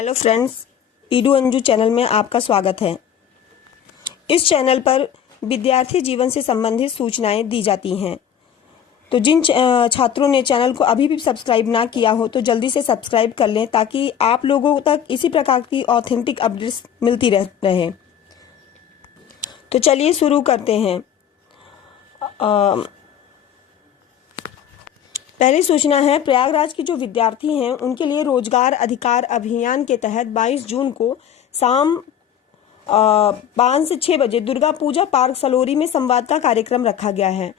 Hello friends, Edu Anju channel में आपका स्वागत है। इस चैनल पर विद्यार्थी जीवन से संबंधित सूचनाएं दी जाती हैं। तो जिन छात्रों ने चैनल को अभी भी सब्सक्राइब ना किया हो तो जल्दी से सब्सक्राइब कर लें ताकि आप लोगों तक इसी प्रकार की ऑथेंटिक अपडेट्स मिलती रहे। तो चलिए शुरू करते हैं। पहली सूचना है, प्रयागराज के जो विद्यार्थी हैं उनके लिए रोजगार अधिकार अभियान के तहत 22 जून को शाम 5 से 6 बजे दुर्गा पूजा पार्क सलोरी में संवाद का कार्यक्रम रखा गया है।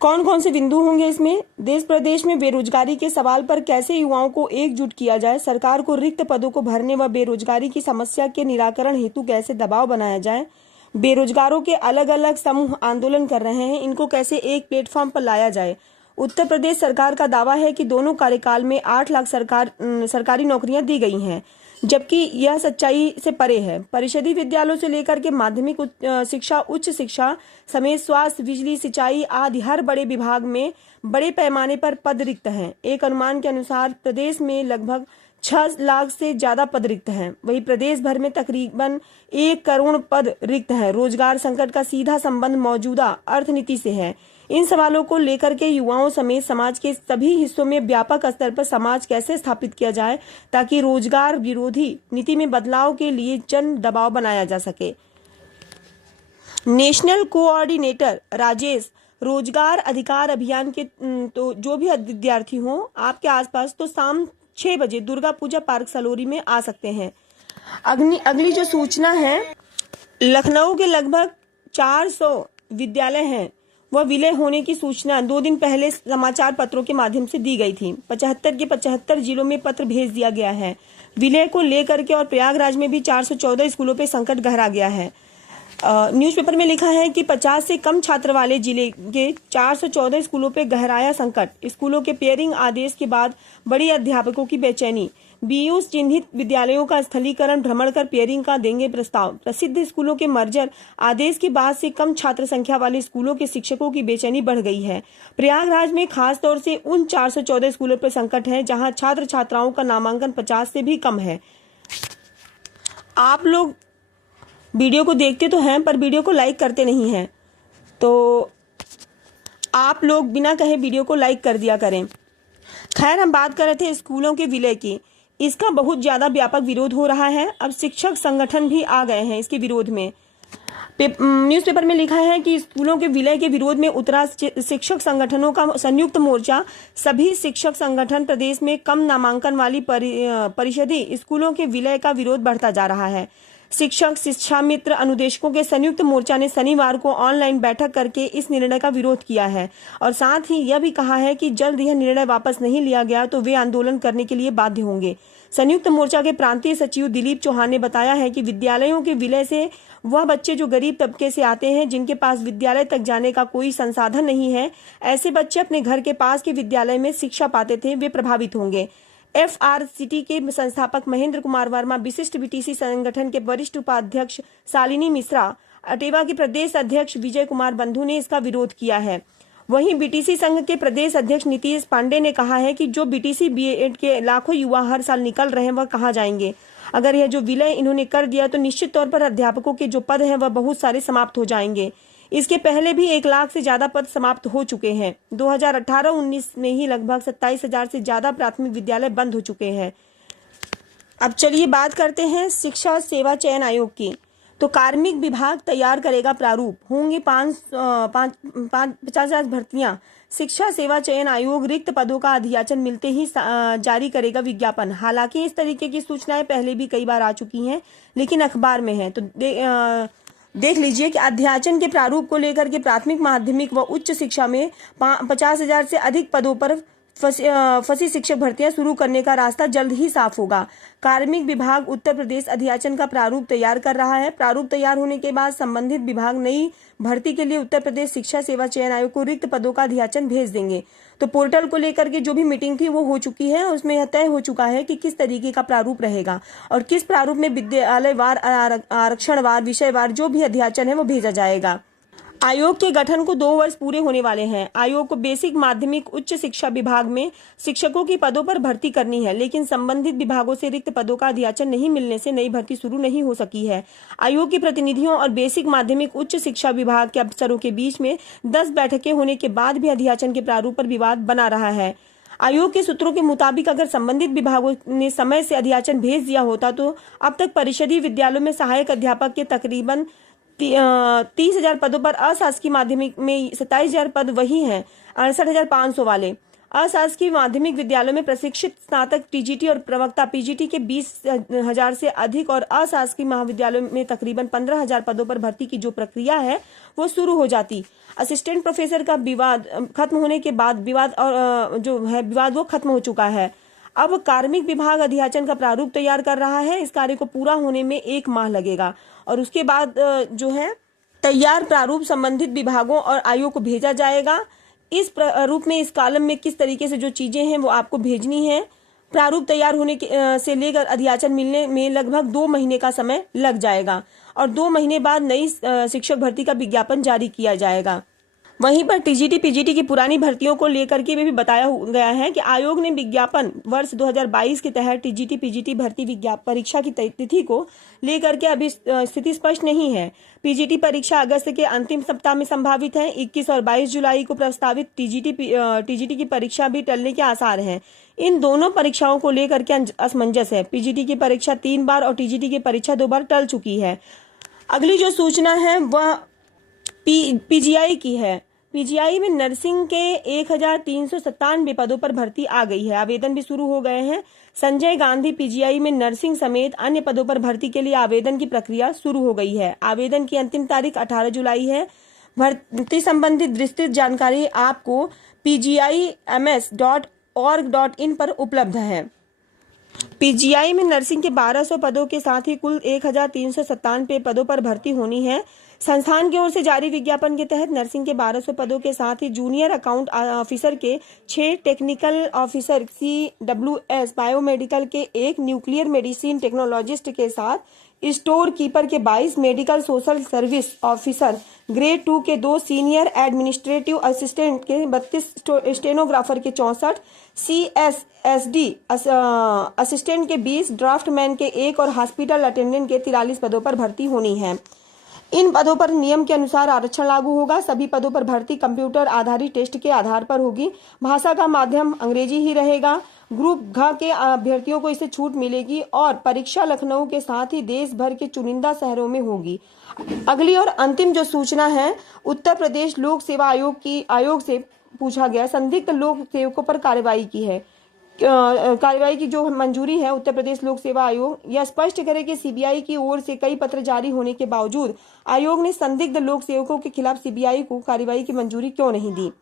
कौन कौन से बिंदु होंगे इसमें? देश प्रदेश में बेरोजगारी के सवाल पर कैसे युवाओं को एकजुट किया जाए, सरकार को रिक्त पदों को भरने व बेरोजगारी की समस्या के निराकरण हेतु कैसे दबाव बनाया जाए, बेरोजगारों के अलग अलग समूह आंदोलन कर रहे हैं, इनको कैसे एक प्लेटफॉर्म पर लाया जाए। उत्तर प्रदेश सरकार का दावा है कि दोनों कार्यकाल में 8 लाख सरकारी नौकरियां दी गई हैं, जबकि यह सच्चाई से परे है। परिषदीय विद्यालयों से लेकर के माध्यमिक शिक्षा, उच्च शिक्षा समेत स्वास्थ्य, बिजली, सिंचाई आदि हर बड़े विभाग में बड़े पैमाने पर पद रिक्त हैं। एक अनुमान के अनुसार प्रदेश में लगभग 6 लाख से ज्यादा पद रिक्त हैं। वहीं प्रदेश भर में तकरीबन 1 करोड़ पद रिक्त हैं। रोजगार संकट का सीधा संबंध मौजूदा अर्थनीति से है। इन सवालों को लेकर के युवाओं समेत समाज के सभी हिस्सों में व्यापक स्तर पर समाज कैसे स्थापित किया जाए ताकि रोजगार विरोधी नीति में बदलाव के लिए जन दबाव बनाया जा सके। नेशनल कोऑर्डिनेटर राजेश, रोजगार अधिकार अभियान के तो जो भी विद्यार्थी हों आपके आसपास तो शाम 6 बजे दुर्गा पूजा पार्क सलोरी में आ सकते हैं। अगली जो सूचना है, लखनऊ के लगभग 400 विद्यालय हैं वह विलय होने की सूचना 2 दिन पहले समाचार पत्रों के माध्यम से दी गई थी। 75 के 75 जिलों में पत्र भेज दिया गया है विलय को लेकर के, और प्रयागराज में भी 414 स्कूलों पे संकट गहरा गया है। न्यूज़पेपर में लिखा है कि 50 से कम छात्र वाले जिले के 414 स्कूलों पे गहराया संकट। स्कूलों के पेयरिंग आदेश के बाद बड़ी अध्यापकों की बेचैनी। बीयू चिन्हित विद्यालयों का स्थलीकरण भ्रमण कर पेयरिंग का देंगे प्रस्ताव। प्रसिद्ध स्कूलों के मर्जर आदेश के बाद से कम छात्र संख्या वाले स्कूलों के शिक्षकों की बेचैनी बढ़ गई है। प्रयागराज में खास तौर से उन 414 स्कूलों पर संकट है जहां छात्र छात्राओं का नामांकन 50 से भी कम है। आप लोग वीडियो को देखते तो हैं पर वीडियो को लाइक करते नहीं हैं, तो आप लोग बिना कहे वीडियो को लाइक कर दिया करें। खैर, हम बात कर रहे थे स्कूलों के विलय की। इसका बहुत ज्यादा व्यापक विरोध हो रहा है। अब शिक्षक संगठन भी आ गए हैं इसके विरोध में। न्यूज़पेपर में लिखा है कि स्कूलों के विलय के विरोध में उतरा शिक्षक संगठनों का संयुक्त मोर्चा। सभी शिक्षक संगठन प्रदेश में कम नामांकन वाली परिषदीय स्कूलों के विलय का विरोध बढ़ता जा रहा है। शिक्षक शिक्षा मित्र अनुदेशकों के संयुक्त मोर्चा ने शनिवार को ऑनलाइन बैठक करके इस निर्णय का विरोध किया है और साथ ही यह भी कहा है कि जल्द यह निर्णय वापस नहीं लिया गया तो वे आंदोलन करने के लिए बाध्य होंगे। संयुक्त मोर्चा के प्रांतीय सचिव दिलीप चौहान ने बताया है कि विद्यालयों के विलय से वह बच्चे जो गरीब तबके से आते हैं, जिनके पास विद्यालय तक जाने का कोई संसाधन नहीं है, ऐसे बच्चे अपने घर के पास के विद्यालय में शिक्षा पाते थे, वे प्रभावित होंगे। FRCT के संस्थापक महेंद्र कुमार वर्मा, विशिष्ट BTC संगठन के वरिष्ठ उपाध्यक्ष शालिनी मिश्रा, अटेवा के प्रदेश अध्यक्ष विजय कुमार बंधु ने इसका विरोध किया है। वहीं BTC संघ के प्रदेश अध्यक्ष नीतीश पांडे ने कहा है कि जो BTC B.Ed के लाखों युवा हर साल निकल रहे हैं वह कहाँ जाएंगे। अगर यह जो विलय इन्होंने कर दिया तो निश्चित तौर पर अध्यापकों के जो पद हैं वह बहुत सारे समाप्त हो जाएंगे। इसके पहले भी 1 लाख से ज्यादा पद समाप्त हो चुके हैं। 2018-19 में ही लगभग 27,000 से ज्यादा प्राथमिक विद्यालय बंद हो चुके हैं। अब चलिए बात करते हैं शिक्षा सेवा चयन आयोग की। तो कार्मिक विभाग तैयार करेगा प्रारूप, होंगी 50,000 भर्तियां। शिक्षा सेवा चयन आयोग रिक्त पदों का अधियाचन मिलते ही जारी करेगा विज्ञापन। हालांकि इस तरीके की सूचनाएं पहले भी कई बार आ चुकी हैं, लेकिन अखबार में है। तो देख लीजिए कि अध्याचन के प्रारूप को लेकर के प्राथमिक, माध्यमिक व उच्च शिक्षा में 50,000 से अधिक पदों पर फंसी शिक्षक भर्तियां शुरू करने का रास्ता जल्द ही साफ होगा। कार्मिक विभाग उत्तर प्रदेश अधियाचन का प्रारूप तैयार कर रहा है। प्रारूप तैयार होने के बाद संबंधित विभाग नई भर्ती के लिए उत्तर प्रदेश शिक्षा सेवा चयन आयोग को रिक्त पदों का अधियाचन भेज देंगे। तो पोर्टल को लेकर के जो भी मीटिंग थी वो हो चुकी है, उसमें यह तय हो चुका है कि किस तरीके का प्रारूप रहेगा और किस प्रारूप में विद्यालयवार, आरक्षणवार, विषयवार जो भी अध्याचन है वो भेजा जाएगा। आयोग के गठन को 2 वर्ष पूरे होने वाले हैं। आयोग को बेसिक माध्यमिक उच्च शिक्षा विभाग में शिक्षकों की पदों पर भर्ती करनी है, लेकिन संबंधित विभागों से रिक्त पदों का अधियाचन नहीं मिलने से नई भर्ती शुरू नहीं हो सकी है। आयोग के प्रतिनिधियों और बेसिक माध्यमिक उच्च शिक्षा विभाग के अफसरों के बीच में 10 बैठकें होने के बाद भी अधियाचन के प्रारूप पर विवाद बना रहा है। आयोग के सूत्रों के मुताबिक अगर संबंधित विभागों ने समय से अधियाचन भेज दिया होता तो अब तक परिषदीय विद्यालयों में सहायक अध्यापक के तकरीबन 30,000 पदों पर अशासकीय माध्यमिक में 27,000 पद वही हैं 68,500 वाले। अशासकीय माध्यमिक विद्यालयों में प्रशिक्षित स्नातक टीजीटी और प्रवक्ता पीजीटी के 20,000 से अधिक और अशासकीय महाविद्यालयों में तकरीबन 15,000 पदों पर भर्ती की जो प्रक्रिया है वो शुरू हो जाती। असिस्टेंट प्रोफेसर का विवाद खत्म होने के बाद विवाद वो खत्म हो चुका है। अब कार्मिक विभाग अधियाचन का प्रारूप तैयार कर रहा है। इस कार्य को पूरा होने में 1 माह लगेगा और उसके बाद तैयार प्रारूप संबंधित विभागों और आयोग को भेजा जाएगा। इस प्रारूप में इस कॉलम में किस तरीके से जो चीजें हैं वो आपको भेजनी है। प्रारूप तैयार होने से लेकर अधियाचन मिलने में लगभग 2 महीने का समय लग जाएगा और 2 महीने बाद नई शिक्षक भर्ती का विज्ञापन जारी किया जाएगा। वहीं पर टीजीटी पीजीटी की पुरानी भर्तियों को लेकर के भी बताया गया है कि आयोग ने विज्ञापन वर्ष 2022 के तहत टीजीटी पीजीटी भर्ती परीक्षा की तिथि को लेकर के अभी स्थिति स्पष्ट नहीं है। पीजीटी परीक्षा अगस्त के अंतिम सप्ताह में संभावित है। 21 और 22 जुलाई को प्रस्तावित टीजीटी की परीक्षा भी टलने के आसार हैं। इन दोनों परीक्षाओं को लेकर के असमंजस है। पीजीटी की परीक्षा 3 बार और टीजीटी की परीक्षा 2 बार टल चुकी है। अगली जो सूचना है वह पीजीआई की है। पीजीआई में नर्सिंग के 1,397 पदों पर भर्ती आ गई है। आवेदन भी शुरू हो गए हैं। संजय गांधी पीजीआई में नर्सिंग समेत अन्य पदों पर भर्ती के लिए आवेदन की प्रक्रिया शुरू हो गई है। आवेदन की अंतिम तारीख 18 जुलाई है। भर्ती संबंधित विस्तृत जानकारी आपको pgims.org.in पर उपलब्ध है। पीजीआई में नर्सिंग के 1200 पदों के साथ ही कुल 1,397 पदों पर भर्ती होनी है। संस्थान की ओर से जारी विज्ञापन के तहत नर्सिंग के 1200 पदों के साथ ही जूनियर अकाउंट ऑफिसर के 6, टेक्निकल ऑफिसर CWS बायोमेडिकल के 1, न्यूक्लियर मेडिसिन टेक्नोलॉजिस्ट के 7, स्टोर कीपर के 22, medical social service officer grade 2 के 2, सीनियर एडमिनिस्ट्रेटिव असिस्टेंट के 32, स्टेनोग्राफर के 64, CSSD असिस्टेंट के 20, ड्राफ्टमैन के 1 और हॉस्पिटल अटेंडेंट के 43 पदों पर भर्ती होनी है। इन पदों पर नियम के अनुसार आरक्षण लागू होगा। सभी पदों पर भर्ती कंप्यूटर आधारित टेस्ट के आधार पर होगी। भाषा का माध्यम अंग्रेजी ही रहेगा। ग्रुप घ के अभ्यर्थियों को इससे छूट मिलेगी और परीक्षा लखनऊ के साथ ही देश भर के चुनिंदा शहरों में होगी। अगली और अंतिम जो सूचना है उत्तर प्रदेश लोक सेवा आयोग से पूछा गया संदिग्ध लोक सेवकों पर कार्रवाई की जो मंजूरी है उत्तर प्रदेश लोक सेवा आयोग यह स्पष्ट करे कि सीबीआई की ओर से कई पत्र जारी होने के बावजूद आयोग ने संदिग्ध लोक सेवकों के खिलाफ सीबीआई को कार्रवाई की मंजूरी क्यों नहीं दी।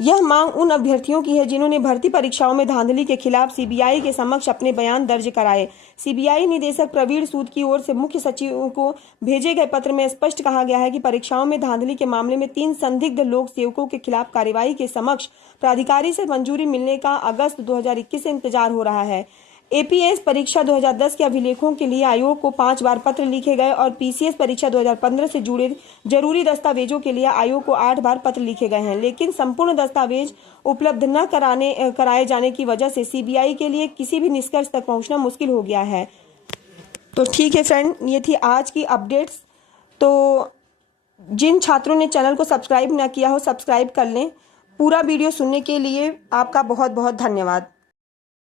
यह मांग उन अभ्यर्थियों की है जिन्होंने भर्ती परीक्षाओं में धांधली के खिलाफ सीबीआई के समक्ष अपने बयान दर्ज कराए। सीबीआई निदेशक प्रवीण सूद की ओर से मुख्य सचिव को भेजे गए पत्र में स्पष्ट कहा गया है कि परीक्षाओं में धांधली के मामले में 3 संदिग्ध लोक सेवकों के खिलाफ कार्रवाई के समक्ष प्राधिकारी से मंजूरी मिलने का अगस्त 2021 से इंतजार हो रहा है। एपीएस परीक्षा 2010 के अभिलेखों के लिए आयोग को 5 बार पत्र लिखे गए और पीसीएस परीक्षा 2015 से जुड़े जरूरी दस्तावेजों के लिए आयोग को 8 बार पत्र लिखे गए हैं, लेकिन संपूर्ण दस्तावेज उपलब्ध न कराए जाने की वजह से सीबीआई के लिए किसी भी निष्कर्ष तक पहुंचना मुश्किल हो गया है। तो ठीक है फ्रेंड, ये थी आज की अपडेट्स। तो जिन छात्रों ने चैनल को सब्सक्राइब ना किया हो सब्सक्राइब कर लें। पूरा वीडियो सुनने के लिए आपका बहुत बहुत धन्यवाद।